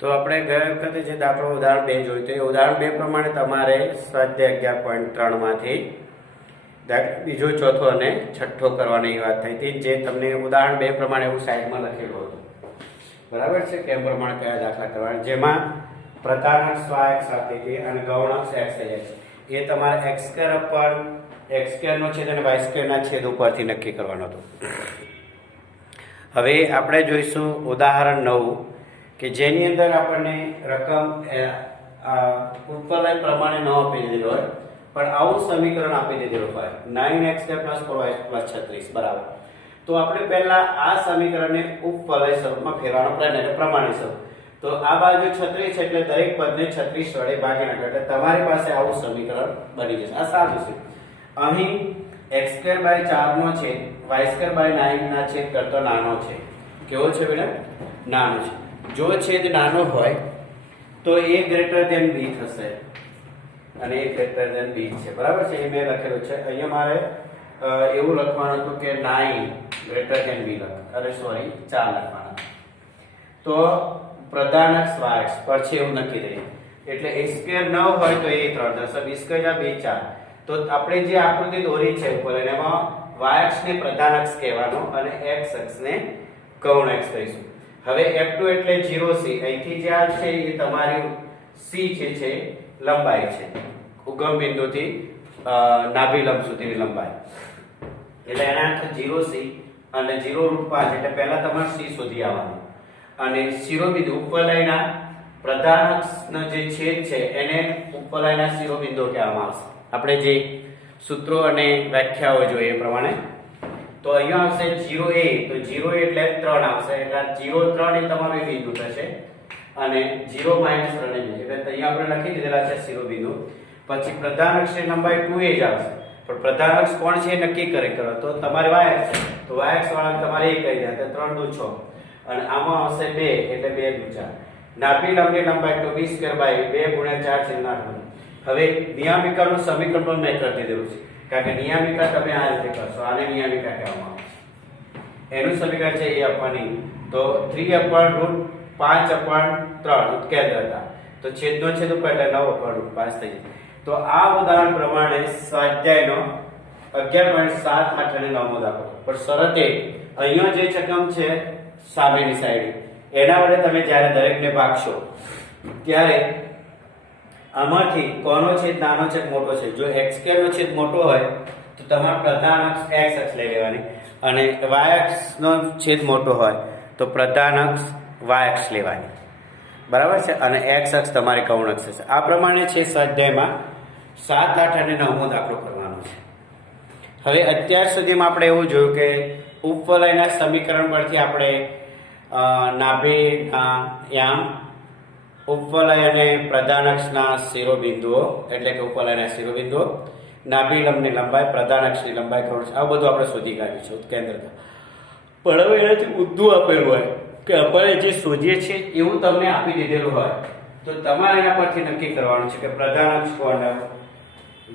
તો આપણે ગયા વખતે જે દાખલો ઉદાહરણ 2 જોયું તો એ ઉદાહરણ 2 પ્રમાણે તમારે સ્વાધ્યાય 11.3 માંથી બીજો ચોથો અને છઠ્ઠો કરવાની વાત થઈ હતી, જે તમને ઉદાહરણ 2 પ્રમાણે એવું સાઈડમાં લખેલું હતું, બરાબર છે, કે પ્રમાણે કયા દાખલા કરવાના, જેમાં પ્રધાનાંક x આપી અને ગૌણાંક x થઈ જાય એ તમારે x² નો છેદ અને y² ના છેદ ઉપરથી નક્કી કરવાનો હતો. હવે આપણે જોઈશું ઉદાહરણ 9 કે જેની અંદર આપણને રકમ ઉપર લાઈન પ્રમાણે ન આપી દીધેલું હોય પણ આવું સમીકરણ આપી દીધેલું હોય 9x² + 4y + 36 બરાબર. તો આપણે પહેલા આ સમીકરણને ઉપવલય સ્વરૂપમાં ફેરવાનો પ્રયત્ન એટલે પ્રમાણિત સ્વરૂપ. તો આ બાજુ 36 એટલે દરેક પદને 36 વડે ભાગી નાખો એટલે તમારી પાસે આવું સમીકરણ બની જશે. આ સાચું છે. અહીં x²/4 નો છેદ y²/9 ના છેદ કરતો નાનો છે. કેવો છે બેટા? નાનો છે. જો છેદ નાનો હોય તો a > b થશે અને a > b છે, બરાબર છે. એ મેં લખેલું છે. અહીંયા મારે એવું લખવાનું હતું કે 9 > b સોરી 4 લખવાના. તો પ્રધાનાંક y પર છે એવું નક્કી દઈએ એટલે a² 9 હોય તો a 3 થશે, b² b 4. તો આપણે જે આકૃતિ દોરી છે ઉપર એમાં y અક્ષ ને પ્રધાનાંક કહેવાનો અને x અક્ષ ને ગૌણ x કહીશું. હવે f2 એટલે 0c, અહીંથી જે આ છે એ તમારી c છે લંબાઈ છે, ઉગમ બિંદુથી નાભી લંબ સુધીની લંબાઈ, એટલે એના અર્થ 0c અને 0√5 એટલે પહેલા તમારે c શોધી આવવાનું અને શિરોબિંદુ ઉપવલયના પ્રધાનાંકનો જે છેદ છે એને ઉપવલયના શિરોબિંદુ કહેવામાં આવશે. આપણે જે સૂત્રો અને વ્યાખ્યાઓ જોઈએ એ પ્રમાણે. તો અહીંયા આવશે 0a, તો 0 એટલે 3 આવશે એટલે 0 3 એ તમારું એ બિંદુ થશે અને 0 - 3 એટલે અહીંયા આપણે લખી દીધેલા છે શિરોબિંદુ. પછી પ્રધાનાંકની લંબાઈ 2a જ આવશે, પણ પ્રધાનાંક કોણ છે નક્કી કરો તો તમારે y અક્ષ છે, તો y અક્ષ વાળા તમારે એ કહી દે તો 3 દુ 6 અને આમાં આવશે 2 એટલે 2 દુ 4. નાભી લંબની લંબાઈ તો b² / 2 × 4/8. હવે નિયામિકાનું સમીકરણ પણ મેં કરી દીધેલું છે, કારણ કે નિયામિકા તમે આ રીતે કરશો, આને નિયામિકા કહેવામાં આવે છે. એનું સમીકરણ છે એ આપવાની, તો 3/5/3 ઉત્કેન્દ્રતા, તો છેદનો છેદ ઉપર એટલે 9/5 થઈ જાય. તો આ ઉદાહરણ પ્રમાણે સ્વાધ્યાયનો 11.7 8 અને 9મો દાખલો. પણ શરત એ અહીંયા જે ચકમ છે સામેની સાઈડ એના વડે તમે જ્યારે દરેકને ભાગશો ત્યારે આમાંથી કોનો છેદ નાનો છે મોટો છે. જો x² નો છેદ મોટો હોય તો તમારે પ્રધાનાંક x અક્ષ લઈ લેવાની અને y અક્ષ નો છેદ મોટો હોય તો પ્રધાનાંક y અક્ષ લેવાની, બરાબર છે. અને x અક્ષ તમારી ગૌણ અક્ષ છે. આ પ્રમાણે છે સ્વાધ્યાયમાં 7 8 અને 9મો દાખલો કરવાનો છે. હવે અત્યાર સુધીમાં આપણે એવું જોયું કે ઉપવલયના સમીકરણ પરથી આપણે નાભીના યામ ઉપવલય અને પ્રધાનાંકના શિરોબિંદુઓ એટલે કે ઉપવલયના શિરોબિંદુઓ, નાભી લંબની લંબાઈ, પ્રધાનાંકની લંબાઈ ગૌણ, આ બધું આપણે શોધી કાઢ્યું છે ઉત્કેન્દ્રતા. પણ હવે એનાથી ઊંધું આપેલું હોય કે આપણે જે શોધીએ છીએ એવું તમને આપી દીધેલું હોય તો તમારે એના પરથી નક્કી કરવાનું છે કે પ્રધાનાંક કોણ,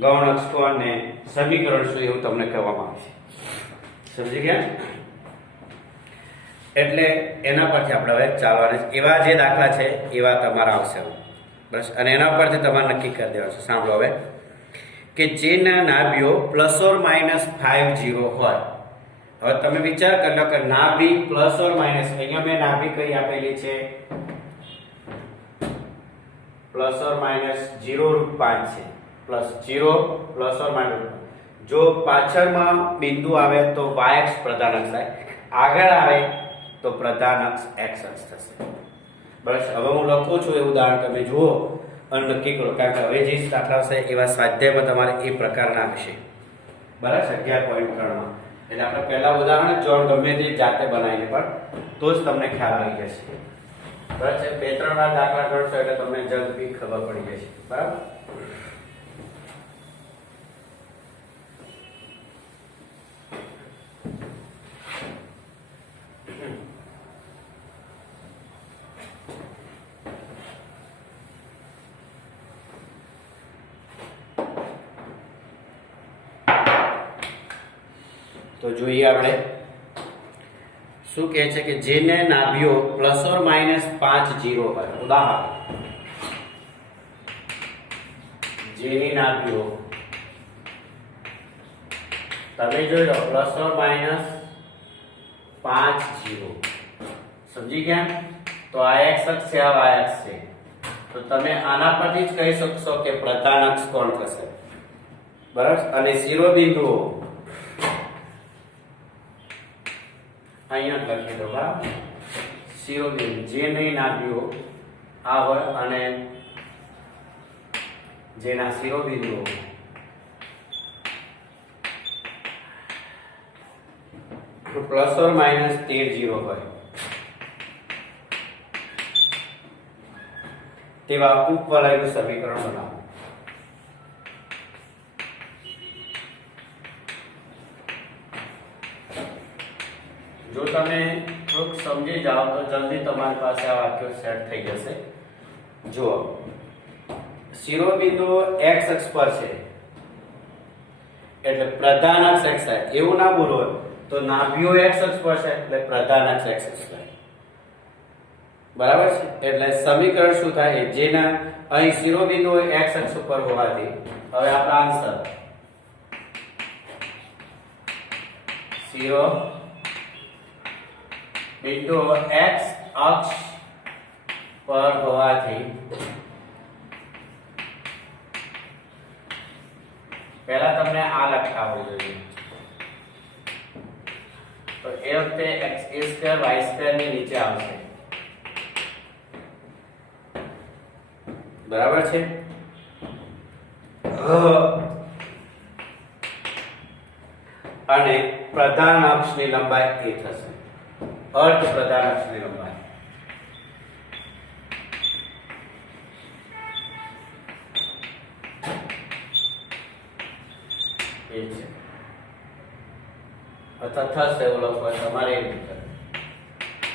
ગૌણ અક્ષ કોણ ને સમીકરણ શું એવું તમને કહેવામાં આવશે. સમજી ગયા? એટલે એના પરથી આપણે હવે ચાલવાના એવા જે દાખલા છે એવા તમારા આવશે બસ, અને એના પરથી તમારે નક્કી કરી દેવાનું છે. સાંભળો હવે કે જેના નાભીઓ ±50 હોય. હવે તમે વિચાર કરી લો કે નાભી ±, અહીંયા મેં નાભી કઈ આપેલી છે ±0√5 છે, +0 ±. જો પાછળમાં બિંદુ આવે તો y અક્ષ પ્રધાનાંક થાય, આગળ આવે તો પ્રધાનાંક x અક્ષ થશે. બસ હવે હું લખું છું એ ઉદાહરણ તમે જુઓ અને નક્કી કરો, કારણ કે હવે જે દાખલા છે એવા સ્વાધ્યાયમાં તમારે એ પ્રકારના આવશે, બરાબર 11.3માં. એટલે આપણે પહેલા ઉદાહરણ જ જોવાનું, ગમે તે જાતે બનાવીને પણ તો જ તમને ખ્યાલ આવી જશે, બરાબર છે. 2-3 વાર દાખલા ગણશો એટલે તમને જલ્દી ખબર પડી જશે, બરાબર. તો જોઈએ આપણે શું કહે છે કે જેને નાભીઓ ±5 હોય, ઉદાહરણ જેની નાભીઓ તમે જોઈ લો ±5 સમજી ગયા? તો આ x અક્ષ છે, આ y અક્ષ છે, તો તમે આના પરથી જ કહી શકશો કે પ્રધાન અક્ષ કોણ થશે, બરાબર? અને શિરોબિંદુઓ અહીંયા લખી દો, બરાબર? શિરોબિંદુ જેની નાભીઓ આ હોય અને જેના શિરોબિંદુઓ ±13 હોય તેવા ઉપવલયનું સમીકરણ બનાવો. જો તમે થોડુંક સમજી જાઓ તો જલ્દી તમારી પાસે આ વાક્યો સેટ થઈ જશે. જુઓ, શિરોબિંદુ x અક્ષ પર છે એટલે પ્રધાન અક્ષ x થાય, એવું ના બોલો તો નાભીઓ x અક્ષ પર છે એટલે પ્રધાન અક્ષ x અક્ષ થાય, બરાબર છે? એટલે સમીકરણ શું થાય? જેના અહીં શિરોબિંદુ x અક્ષ ઉપર હોવાથી હવે આપણો આન્સર શિરોબિંદુ x અક્ષ પર હોવાથી પહેલા તમને આ લખાવવું જોઈએ. તો એ વખતે x² y² ની નીચે આવશે, બરાબર છે? અને પ્રધાન અક્ષની લંબાઈ એ થશે, અર્ધ પ્રધાન અક્ષની લંબાઈ. એ છે અથવા થશે એવું લખવા તમારે એ રીતે,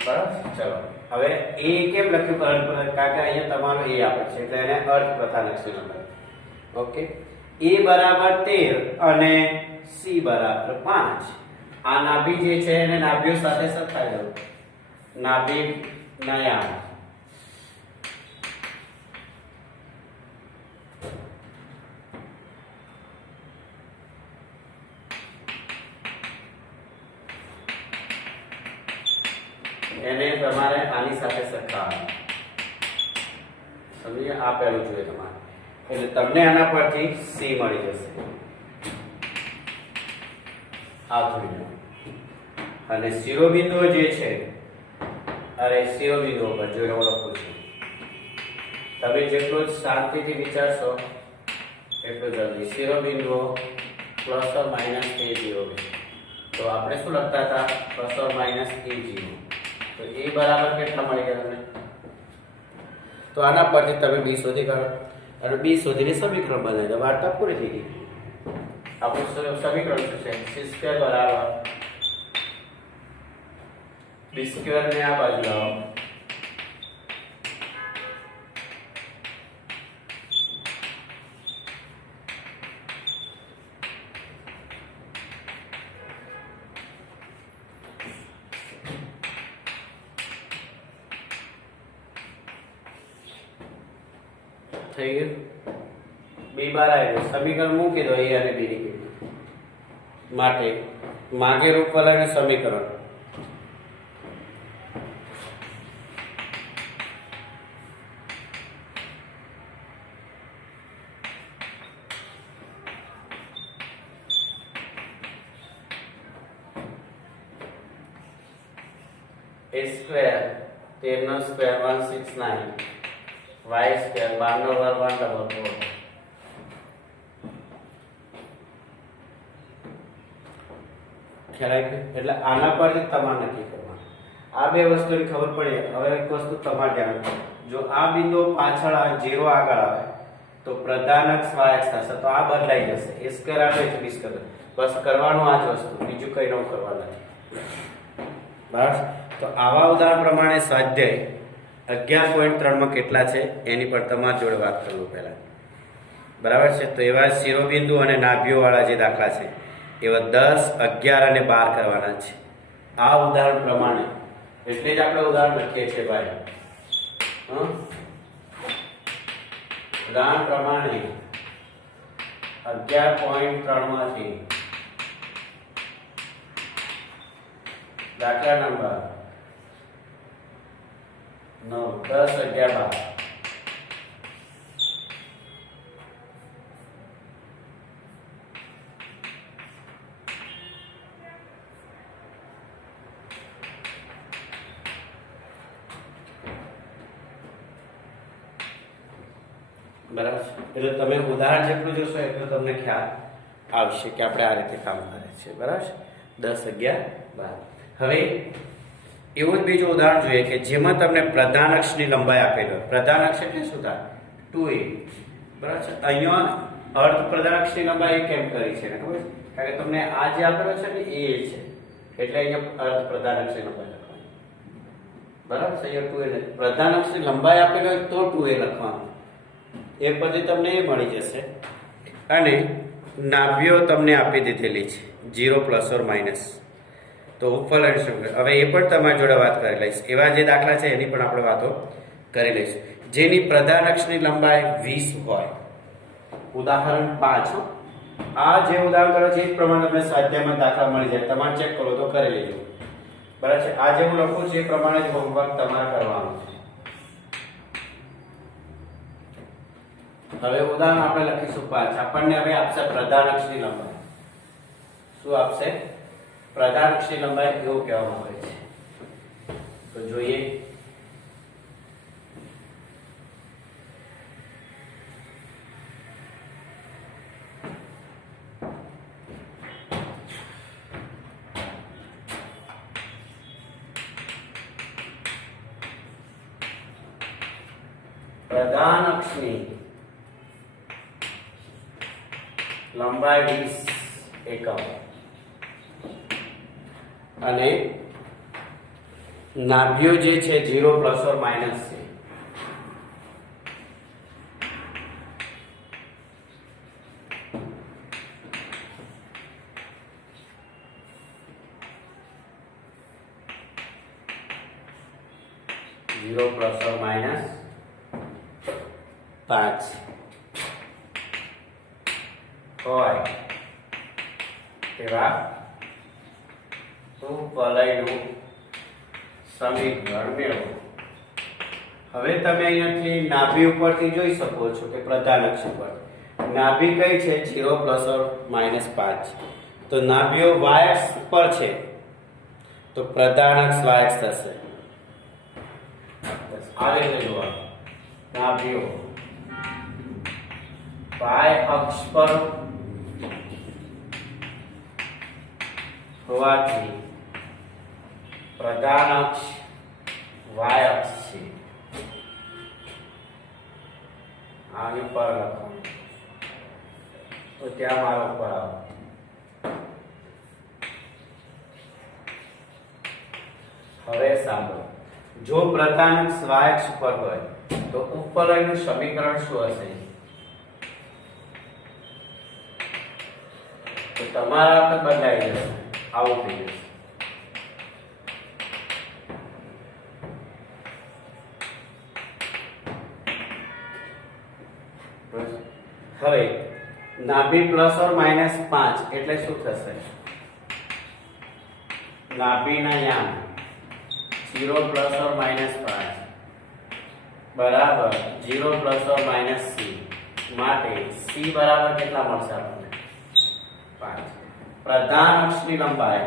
બરાબર? ચલો હવે એ કેમ લખ્યું? અર્ધ, કારણ કે અહીંયા તમારો એ આપે છે એટલે એને અર્ધ પ્રધાન અક્ષની લંબાઈ. ઓકે, a બરાબર 13 અને c બરાબર 5. આ નાભી જે છે એને નાભીઓ સાથે સરખાવી દો. નાભી નયા એને તમારે આની સાથે સરખાવવાનું. સમજીએ? આ પહેલું જોઈએ તમારે, એટલે તમને આના પરથી c મળી જશે. આ જોઈ લો. અને શિરોબિંદુઓ જે છે, અરે શિરોબિંદુઓ પર જોઈને હું લખું છું. તમે જેટલું શાંતિથી વિચારશો એટલું જલ્દી. શિરોબિંદુઓ ±a0. તો આપણે શું લખતા હતા? ±a0. તો એ બરાબર કેટલા મળી ગયા તમને? તો આના પરથી તમે b શોધી કાઢો અને b શોધીને સમીકરણ બનાવી દો. વાર્તા પૂરી થઈ ગઈ. આપણું સમીકરણ શું છે? c² બરાબર b² ને આ બાજુ લાવો, થઈ ગયું. b બાર આવ્યું, સમીકરણ મૂકી દો a અને b ની માટે માગે રૂપવલયનું સમીકરણ. a સ્ક્વેર 13 નો સ્ક્વેર 169, y સ્ક્વેર 12 નો વર્ગ 144. ખ્યાલ આવી ગયો? એટલે આના પરથી તમારે નક્કી કરવાનું. આ બે વસ્તુની ખબર પડી. હવે એક વસ્તુ તમારે ધ્યાન રાખો. જો આ બિંદુ પાછળ આવે, 0 આગળ આવે તો પ્રધાન અક્ષ y અક્ષ થશે, તો આ બદલાઈ જશે. a સ્ક્વેર આવે તો b સ્ક્વેર. બસ કરવાનું આ જ વસ્તુ, બીજું કંઈ ન કરવાનું નથી. બરાબર? તો આવા ઉદાહરણ પ્રમાણે સ્વાધ્યાય 11.3 માં કેટલા છે એની પર તમારી જોડે વાત કરવું પહેલા, બરાબર છે? તો એવા શિરોબિંદુ અને નાભીઓ વાળા જે દાખલા છે એવા 10, 11 અને 12 કરવાના છે. આ ઉદાહરણ પ્રમાણે એટલે જ આપણે ઉદાહરણ લખીએ છીએ ભાઈ. ઉદાહરણ પ્રમાણે 11.3 માંથી દાખલા નંબર 9, 10, 11, 12. બરાબર. એટલે તમે ઉદાહરણ જેટલું જોશો એટલું તમને ખ્યાલ આવશે કે આપણે આ રીતે કામ કરે છે. બરાબર. 10, 11, 12. હવે એવું જ બીજું ઉદાહરણ જોઈએ કે જેમાં તમને પ્રધાન અક્ષની લંબાઈ આપેલી હોય. પ્રધાન અક્ષ એટલે શું થાય? 2a. બરાબર છે. અહીંયા અર્ધ પ્રધાન અક્ષની લંબાઈ કેમ કરી છે ખબર છે? કારણ કે તમને આ જે આપેલો છે ને એ છે, એટલે અહીંયા અર્ધ પ્રધાન અક્ષની લંબાઈ લખવાની. બરાબર છે. અહીંયા 2a પ્રધાન અક્ષની લંબાઈ આપેલી હોય તો 2a લખવાનું. એ પછી તમને એ મળી જશે. અને નાભીઓ તમને આપી દીધેલી છે 0 પ્લસ ઓર માઇનસ. તો ઉપફલન શું? હવે એ પણ તમારી જોડે વાત કરી લઈશ. એવા જે દાખલા છે એની પણ આપણે વાતો કરી લઈશું. જેની પ્રધાન અક્ષની લંબાઈ 20 હોય. ઉદાહરણ 5. આ જે ઉદાહરણ કરે છે એ પ્રમાણે તમને સ્વાધ્યાયમાં દાખલા મળી જાય. તમારે ચેક કરો તો કરી લેજો. બરાબર છે. આ જે હું લખું છું એ પ્રમાણે જ હોમવર્ક તમારે કરવાનું છે. હવે ઉદાહરણ આપણે લખીશું 5. આપણને હવે આપશે પ્રધાન અક્ષની લંબાઈ. શું આપશે? પ્રધાન અક્ષની લંબાઈ એવું કહેવામાં આવે છે. તો જોઈએ. પ્રધાન અક્ષની લંબાઈ 20 એકમ અને નાભીઓ જે છે 0 પ્લસ ઓર માઇનસ છે. -5 હોય તેવા ઉપવલયનું સમીકરણ મેળવો. હવે તમે અહીંયાથી નાભી ઉપરથી જોઈ શકો છો કે પ્રધાન અક્ષ ઉપર નાભી કઈ છે? 0 પ્લસ ઓર માઇનસ 5. તો નાભીઓ y અક્ષ પર છે તો પ્રધાન અક્ષ y અક્ષ થશે. આ રીતે જોવાનું. નાભીઓ y અક્ષ પર હોવાથી પ્રધાન અક્ષ y અક્ષ છે. આની પર લખવાનું તો ત્યાં મારો ઉપર આવો. હવે સાંભળો. જો પ્રધાન અક્ષ y અક્ષ પર હોય તો ઉપવલયનું સમીકરણ શું હશે? તો તમારા વખત બદલાઈ જશે. આવું થઈ જશે. હવે નાભી પ્લસ ઓર માઇનસ 5 એટલે શું થશે? નાભીના યામ 0 પ્લસ ઓર માઇનસ 5 બરાબર 0 પ્લસ ઓર માઇનસ c. માટે c બરાબર કેટલા મળશે આપણને? 5. પ્રધાન અક્ષની લંબાઈ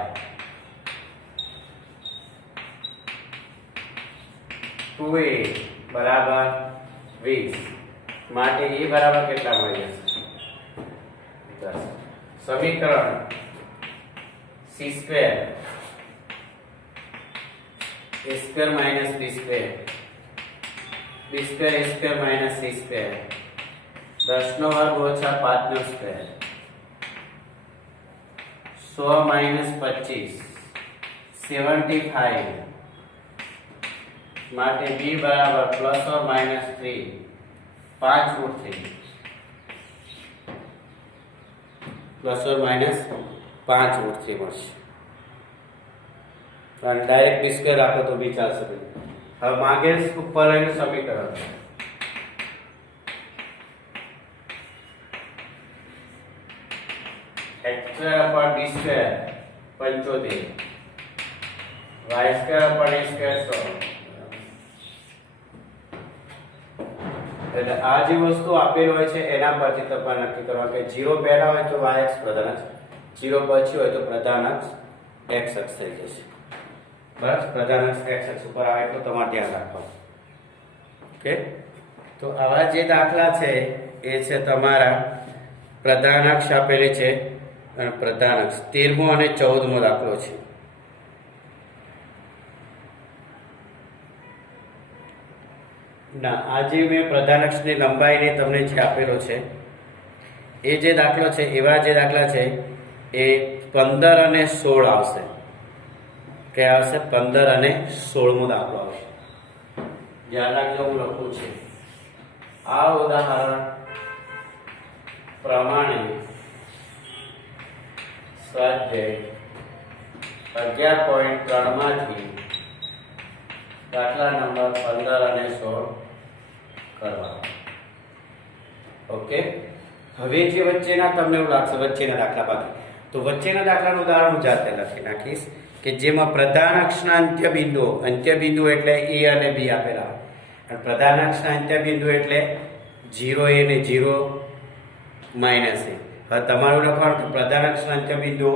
2a બરાબર 20 માટે a બરાબર કેટલા મળી જશે? 10. સમીકરણ c square a square minus b square b square a square minus c square 10 નો વર્ગ ઓછા 5 નો સ્ક્વેર 100 માઇનસ 25 75 માટે b બરાબર plus or minus 3 5 root 3 plus or minus 5 root 3 મળશે. અને ડાયરેક્ટ બી સ્ક્વેર રાખો તો બી ચાલશે. હવે માંગેલ ઉપરલાઈનનું સમીકરણ x² upon b² 75 y² upon a² 100. એટલે આ જે વસ્તુ આપેલ હોય છે એના પરથી તમારે નક્કી કરવા કે 0 પહેલા હોય તો y અક્ષ પ્રધાન અક્ષ, 0 પછી હોય તો પ્રધાન અક્ષ x અક્ષ થઈ જશે. બરાબર, પ્રધાન અક્ષ x અક્ષ ઉપર આવે તો તમારે ધ્યાન રાખવાનું. ઓકે, તો આવા જે દાખલા છે એ છે તમારા પ્રધાન અક્ષ આપેલી છે અને પ્રધાન અક્ષ 13મો અને 14મો દાખલો છે. ના, આજે મેં પ્રધાન અક્ષની લંબાઈને તમને જે આપેલો છે એ જે દાખલો છે, એવા જે દાખલા છે એ 15 અને 16 આવશે. કે આવશે 15 અને 16મો દાખલો આવશે. ધ્યાન રાખજો, હું લખું છું આ ઉદાહરણ પ્રમાણે સ્વાધ્યાય 11.3 માંથી દાખલા નંબર 15 અને 16 કરવા. ઓકે, હવે જે વચ્ચેના તમને એવું લાગશે વચ્ચેના દાખલા બાકી, તો વચ્ચેના દાખલાનું ઉદાહરણ હું જાતે લખી નાખીશ કે જેમાં પ્રધાન અક્ષના અંત્ય બિંદુ એટલે a અને b આપેલા હોય, અને પ્રધાન અક્ષના અંત્ય બિંદુ એટલે 0a અને 0 માઇનસ a. હવે તમારું લખવાનું કે પ્રધાન અક્ષના અંત્ય બિંદુ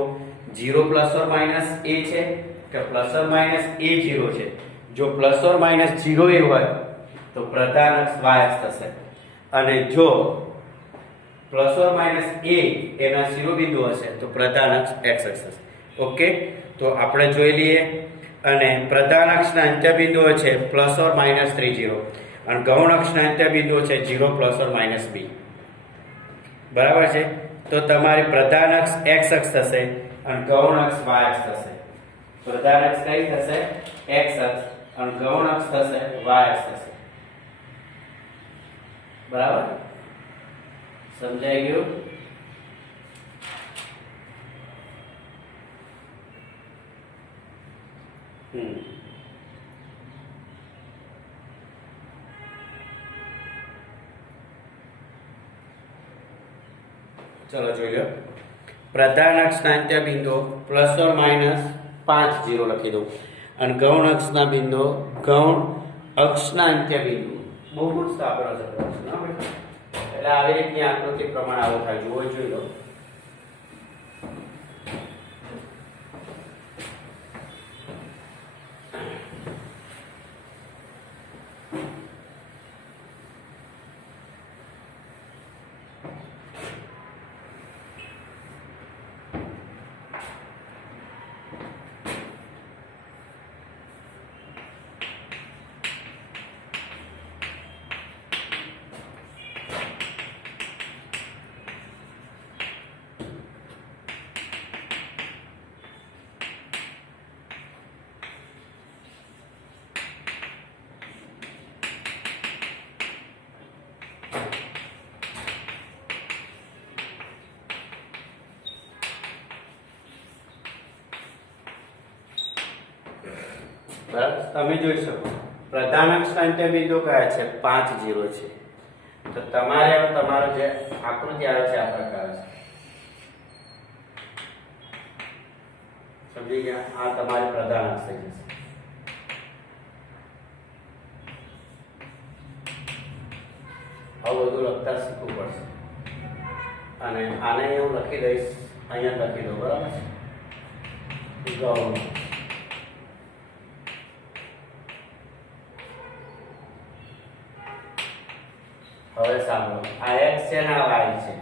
0 પ્લસ ઓર માઇનસ a છે કે પ્લસ ઓર માઇનસ a 0 છે. જો પ્લસ ઓર માઇનસ 0 એ હોય તો પ્રધાન અક્ષ y અક્ષ થશે, અને જો પ્લસ ઓર માઇનસ a એના શિરોબિંદુ હશે તો પ્રધાન અક્ષ x અક્ષ થશે. ઓકે, તો આપણે જોઈ લઈએ. અને પ્રધાન અક્ષના અંત્ય બિંદુઓ છે પ્લસ ઓર માઇનસ 30 અને ગૌણ અક્ષના અંત્ય બિંદુઓ છે 0 પ્લસ ઓર માઇનસ b. બરાબર છે, તો તમારી પ્રધાન અક્ષ x અક્ષ થશે અને ગૌણ અક્ષ y અક્ષ થશે. પ્રધાન અક્ષ કઈ થશે? x અક્ષ, અને ગૌણ અક્ષ થશે y અક્ષ થશે. બરાબર, સમજાઈ ગયું? ચલો જોઈ લો. પ્રધાન અક્ષના અંત્ય બિંદુ પ્લસ ઓર માઇનસ 5 0 લખી દઉં, અને ગૌણ અક્ષના બિંદુ ગૌણ અક્ષના અંત્ય બિંદુ બહુ મસ્ત આપેલો છે પ્રશ્ન. એટલે આવી રીતની આકૃતિ પ્રમાણે આવું થાય, જુઓ જોઈ લો. બરાબર, તમે જોઈ શકો પ્રધાન અક્ષના અંત્ય બિંદુ કયા છે? 5 0 છે. તો તમારે તમારો જે આકૃતિ આવે છે આ પ્રકાર છે. સમજી ગયા? આ તમારી પ્રધાન અક્ષ થઈ જશે. આવું બધું લખતા શીખવું પડશે. અને આને હું લખી દઈશ, અહીંયા લખી દઉં. બરાબર છે, ગૌણ. હવે સાંભળો, આ x છે ને આ y છે,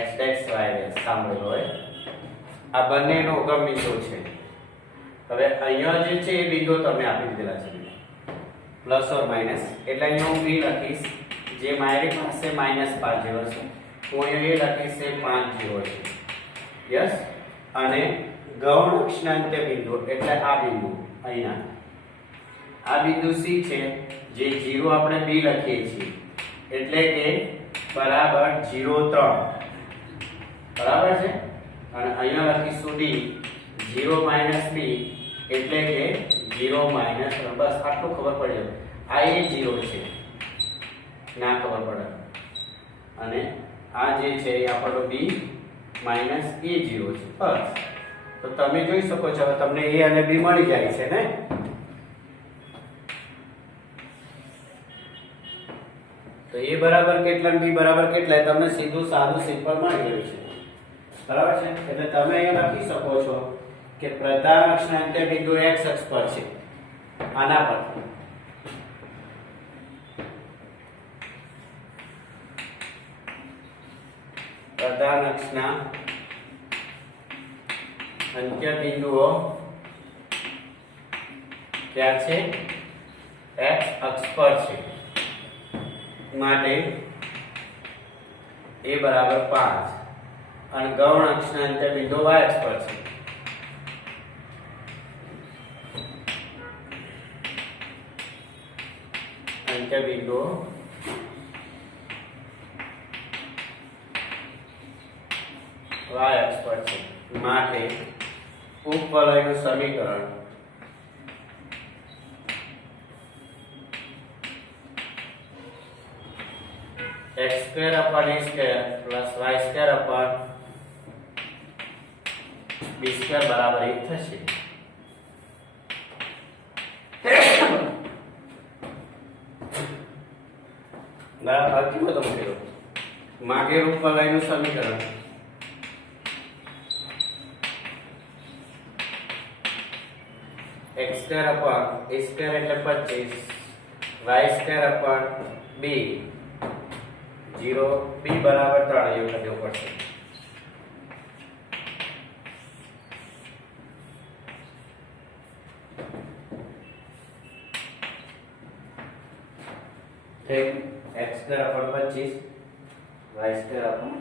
x y સાંભળેલો હોય. આ બંનેનો ઉગમ બિંદુ છે. હવે અહીંયા જે છે એ બિંદુ તમે આપી દીધેલા છે પ્લસ ઓર માઇનસ, એટલે અહીંયા હું b લખીશ, જે મારી પાસે -5 0 છે. હું અહીંયા એ લખીશ 5 0 છે. યસ, અને ગૌણ અક્ષના અંત્ય બિંદુ એટલે આ બિંદુ અહીંયા, આ બિંદુ c છે, જે 0 આપણે b લખીએ છીએ, એટલે કે બરાબર 0 3. બરાબર છે, અને અહીંયા લખીશું d 0 - b એટલે કે 0 માઇનસ 3 બસ આટલું ખબર પડી જાય. આ એ 0 છે ના ખબર પડે અને આ જે છે એ આપણો b માઇનસ એ 0 છે બસ. તો તમે જોઈ શકો છો તમને a અને b મળી જાય છે ને. તો a બરાબર કેટલા અને b બરાબર કેટલા તમને સીધું સાદું સિમ્પલ મળી ગયું છે. બરાબર છે. એટલે તમે અહીંયા લખી શકો છો કે પ્રધાન અક્ષના અંત્ય બિંદુ x અક્ષ પર છે. આના પર પ્રધાન અક્ષના અંત્ય બિંદુઓ ક્યાં છે? x અક્ષ પર છે. માટે a બરાબર 5 અને ગૌણ અક્ષના અંત્ય બિંદુ y અક્ષ પર છે. અંત્ય બિંદુ y અક્ષ પર છે. માટે ઉપવલયનું સમીકરણ x square upon a square plus y square upon b square બરાબર 1 થશે. બરાબર કેવો તો મૂકેલો માગે ઉપવલયનું સમીકરણ x square upon a square એટલે 25 y square upon b 0 b બરાબર 3 એવું લખવું પડશે. ठीक x square upon 25 y square upon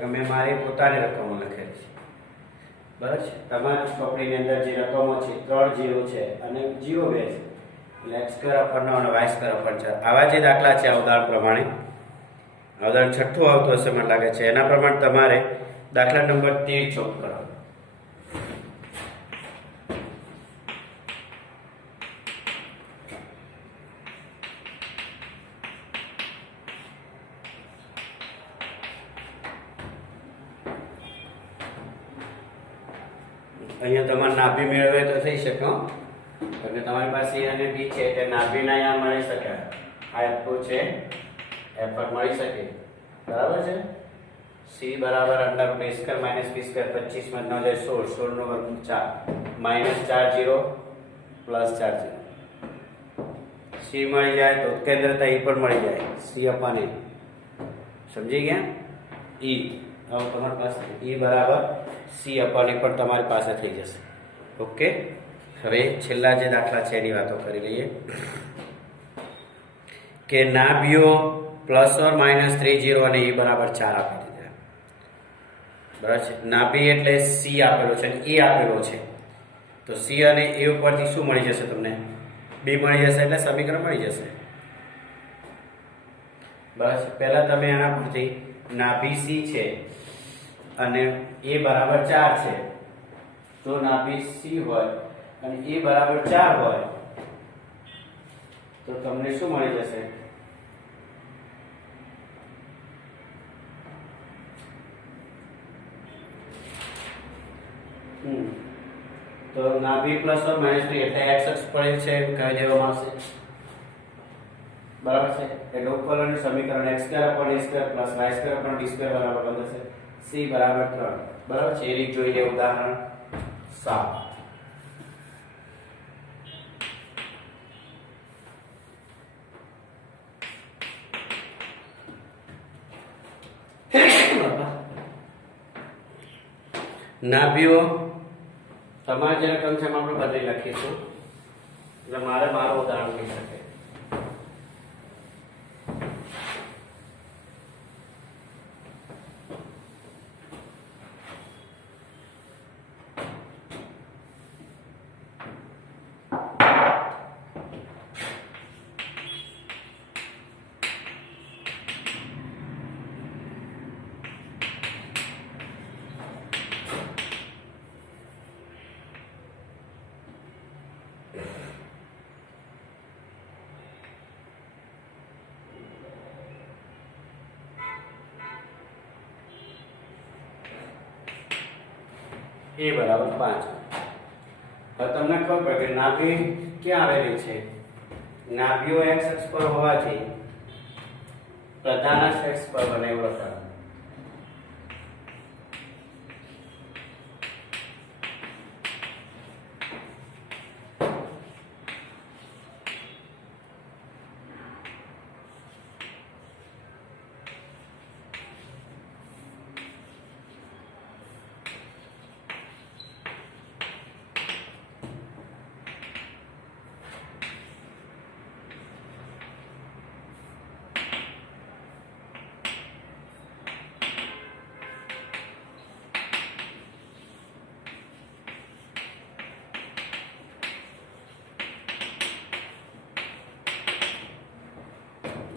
તો મેં મારી પોતાની રકમો લખેલી છે. બરાબર છે. તમારી ચોપડીની અંદર જે રકમો છે 3 0 છે અને 0 2 છે એટલે x સ્ક્વેર upon 9 અને y સ્ક્વેર upon 4 આવા જે દાખલા છે આ ઉદાહરણ પ્રમાણે ઉદાહરણ છઠ્ઠું આવતું હશે મને લાગે છે એના પ્રમાણે તમારે દાખલા નંબર 13 ચોક કરો. અહીંયા તમારે નાભી મેળવે તો થઈ શકે હો. એટલે તમારી પાસે a અને b છે એટલે નાભીના અહીંયા મળી શકે. આ f2 છે f1 મળી શકે. બરાબર છે. c બરાબર √ a square minus b square 25 માં 9 જાય 16 16 નો વર્ગ 4 માઇનસ 4 0 પ્લસ 4 0 c મળી જાય તો કેન્દ્રતા e પણ મળી જાય c અપન a. સમજી ગયા? e હવે તમારી પાસે e બરાબર c અપન a પણ તમારી પાસે થઈ જશે. ઓકે. હવે છેલ્લા જે દાખલા છે એની વાતો કરી લઈએ કે નાભીઓ +or-3 0 અને e બરાબર 4 આપી દીધા. બરાબર છે. નાભી એટલે c આપેલો છે અને e આપેલો છે તો c અને a ઉપરથી શું મળી જશે તમને? b મળી જશે એટલે સમીકરણ મળી જશે. બરાબર છે. પહેલા તમે આના પરથી નાભી c છે અને a બરાબર 4 છે તો નાભી c હોય અને e બરાબર 4 હોય તો તમને શું મળી જશે? તો નાભી +or-3 એટલે x અક્ષ પર છે કહી દેવામાં આવશે. બરાબર છે. એટલે ઉપવલયનું સમીકરણ x² upon a² plus y² upon b² બરાબર બનશે c બરાબર 3. બરાબર છે. એ રીત જોઈ લે ઉદાહરણ 7. નાભીઓ તમારે જે રકમ છે એમાં આપણે બદલી લખીશું એટલે મારે મારું ઉદાહરણ થઈ શકે. એ બરાબર 5. હવે તમને ખબર પડે કે નાભી ક્યાં આવેલી છે? નાભીઓ x અક્ષ પર હોવાથી પ્રધાન અક્ષ x પર બને એવું લખાય.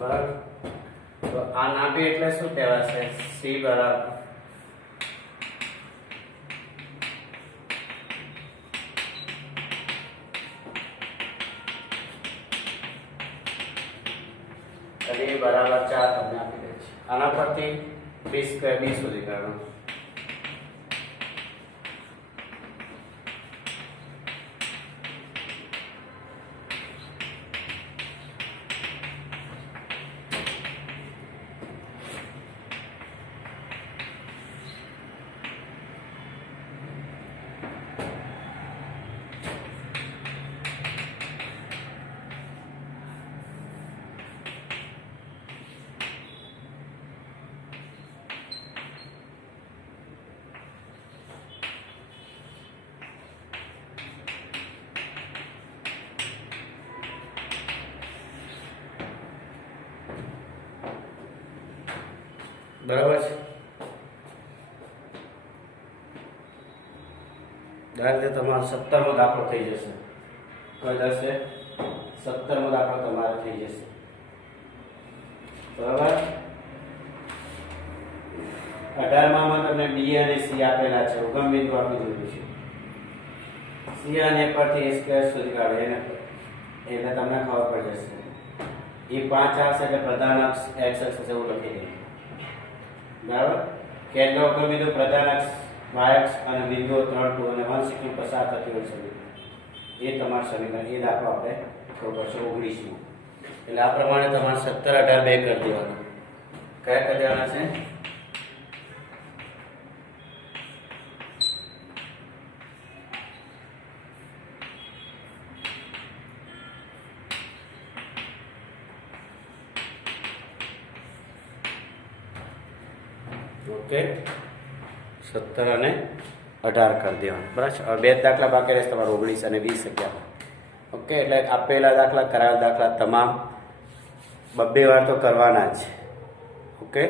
બરાબર. તો આ નાભી એટલે શું કહેવાશે? C બરાબર અને એ બરાબર 4 તમને આપી દે છે. આના પરથી b² b સુધી કાઢો. બરાબર છે. દાખલા તમારો 17મો દાખલો થઈ જશે. કઈ થશે? 17મો દાખલો તમારો થઈ જશે. બરાબર. 18માં તમને b અને c આપેલા છે. ઉગમ બિંદુ આપી દીધું છે. c અને પરથી a² સુધી કાઢો એટલે તમને ખબર પડી જશે. એ 5 આવશે એટલે પ્રધાન અક્ષ x અક્ષ એવું લખી દે. બરાબર. કેન્દ્ર ઉગમ બિંદુ પ્રધાન અક્ષ y અક્ષ અને બિંદુઓ 3, 2 અને 1 સેકન્ડ પસાર થતી હોય છે. એ તમારું સમીકરણ. એ દાખલો આપણે ખબર પડશે 19 માં. એટલે આ પ્રમાણે તમારે 17, 18 બે કરી દેવાના. કયા કરી દેવાના છે? ઓકે. 17 અને 18 કરી દેવાના. બરાબર. હવે બે દાખલા બાકી રહેશે તમારે 19 અને 20 ગયા. ઓકે. એટલે આપેલા દાખલા, કરાયેલા દાખલા તમામ 2 વાર તો કરવાના જ. ઓકે.